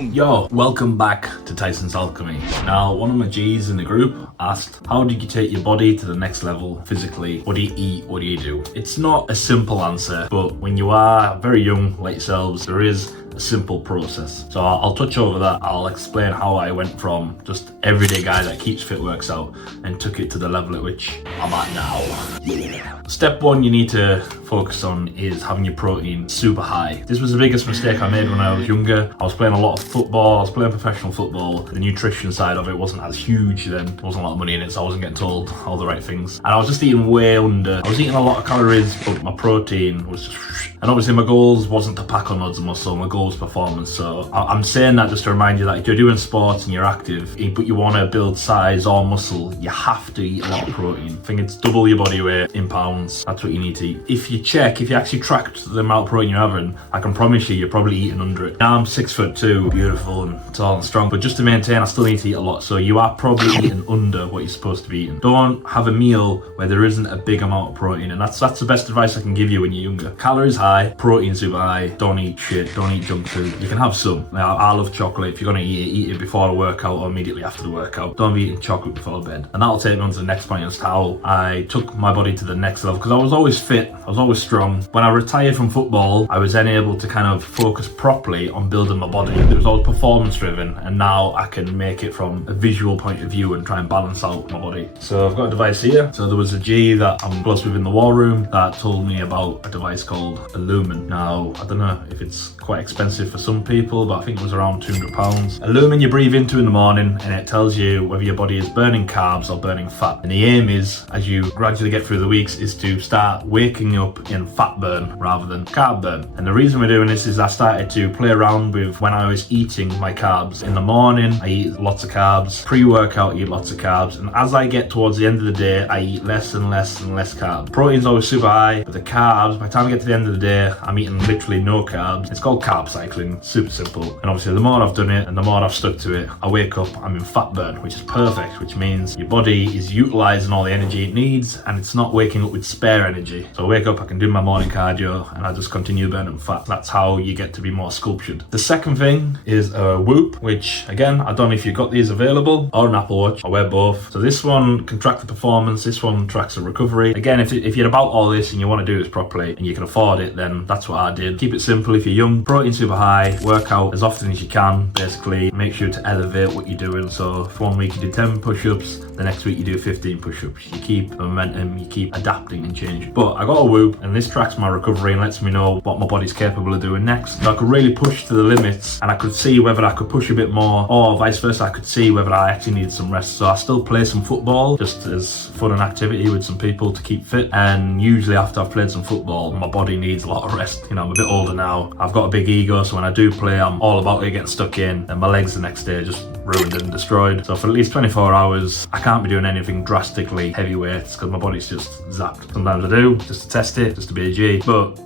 Boom. Yo, welcome back to Tyson's Alchemy. Now, one of my G's in the group asked, how did you take your body to the next level physically? What do you eat? What do you do? It's not a simple answer, but when you are very young like yourselves, there is a simple process. So I'll touch over that. I'll explain how I went from just everyday guy that keeps fit, works out, and took it to the level at which I'm at now. Step one you need to focus on is having your protein super high. This was the biggest mistake I made when I was younger. I was playing a lot of football, I was playing professional football. The nutrition side of it wasn't as huge then. There wasn't a lot of money in it, so I wasn't getting told all the right things. And I was just eating way under. I was eating a lot of calories, but my protein was just... And obviously my goals wasn't to pack on loads of muscle, my goal was performance. So I'm saying that just to remind you that if you're doing sports and you're active, but you want to build size or muscle, you have to eat a lot of protein. I think it's double your body weight in pounds. That's what you need to eat. If you actually tracked the amount of protein you're having, I can promise you're probably eating under it. Now I'm 6'2", beautiful and tall and strong, but just to maintain, I still need to eat a lot. So you are probably eating under what you're supposed to be eating. Don't have a meal where there isn't a big amount of protein, and that's the best advice I can give you when you're younger. Calories high, protein super high. Don't eat shit, don't eat junk food. You can have some. Now, I love chocolate. If you're gonna eat it before the workout or immediately after the workout. Don't be eating chocolate before bed. And that'll take me on to the next point, as to how I took my body to the next level, because I was always fit, I was always strong. When I retired from football, I was then able to kind of focus properly on building my body. It was all performance driven, and now I can make it from a visual point of view and try and balance out my body. So I've got a device here. So there was a G that I'm close with in the war room that told me about a device called a Lumen. Now, I don't know if it's quite expensive for some people, but I think it was around £200. A Lumen you breathe into in the morning, and it tells you whether your body is burning carbs or burning fat. And the aim is, as you gradually get through the weeks, is to start waking up in fat burn rather than carb burn. And the reason we're doing this is I started to play around with when I was eating my carbs. In the morning, I eat lots of carbs. Pre-workout, I eat lots of carbs. And as I get towards the end of the day, I eat less and less and less carbs. Protein's always super high, but the carbs, by the time I get to the end of the day, I'm eating literally no carbs. It's called Carb Cycling, super simple. And obviously the more I've done it and the more I've stuck to it, I wake up, I'm in fat burn, which is perfect, which means your body is utilizing all the energy it needs and it's not waking up with spare energy. So I wake up, I can do my morning cardio and I just continue burning fat. That's how you get to be more sculptured. The second thing is a Whoop, which again, I don't know if you've got these available, or an Apple Watch. I wear both. So this one can track the performance, this one tracks the recovery. Again, if you're about all this and you want to do this properly and you can afford it, then that's what I did. Keep it simple. If you're young, protein super high, work out as often as you can, basically. Make sure to elevate what you're doing. So if one week you do 10 push-ups, the next week you do 15 push-ups. You keep momentum, you keep adapting and changing. But I got a Whoop, and this tracks my recovery and lets me know what my body's capable of doing next. So I could really push to the limits, and I could see whether I could push a bit more, or vice versa, I could see whether I actually needed some rest. So I still play some football, just as fun and activity with some people to keep fit. And usually after I've played some football, my body needs a lot of rest. You know, I'm a bit older now. I've got a big ego, so when I do play, I'm all about it getting stuck in, and my legs the next day are just ruined and destroyed. So for at least 24 hours, I can't be doing anything drastically heavy weights because my body's just zapped. Sometimes I do, just to test it, just to be a G, but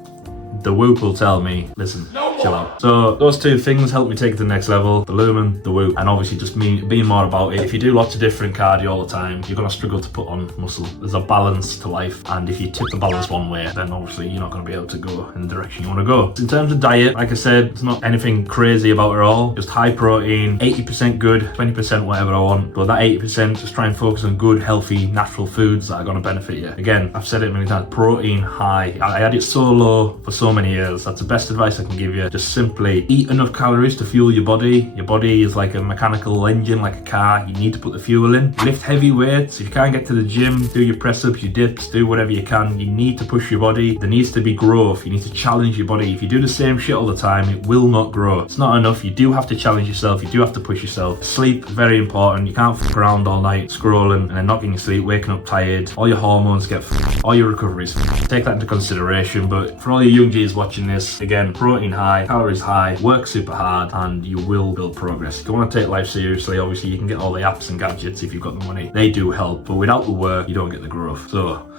the Whoop will tell me, listen, chill out. So those two things help me take it to the next level, the Lumen, the Whoop, and obviously just me being more about it. If you do lots of different cardio all the time, you're gonna struggle to put on muscle. There's a balance to life, and if you tip the balance one way, then obviously you're not gonna be able to go in the direction you wanna go. In terms of diet, like I said, it's not anything crazy about it all. Just high protein, 80% good, 20% whatever I want, but that 80% just try and focus on good, healthy, natural foods that are gonna benefit you. Again, I've said it many times, protein high. I had it so low for so many years. That's the best advice I can give you. Just simply eat enough calories to fuel your body. Your body is like a mechanical engine, like a car. You need to put the fuel in. Lift heavy weights. If you can't get to the gym, do your press ups, your dips, do whatever you can. You need to push your body. There needs to be growth. You need to challenge your body. If you do the same shit all the time, it will not grow. It's not enough. You do have to challenge yourself. You do have to push yourself. Sleep, very important. You can't fuck around all night scrolling and then not getting your sleep, waking up tired. All your hormones get all your recoveries. Take that into consideration. But for all your young G's watching this, again, protein high, calories high, work super hard, and you will build progress. If you want to take life seriously, obviously you can get all the apps and gadgets if you've got the money. They do help, but without the work, you don't get the growth. So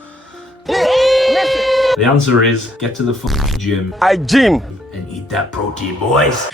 the answer is get to the fucking gym. I gym and eat that protein, boys.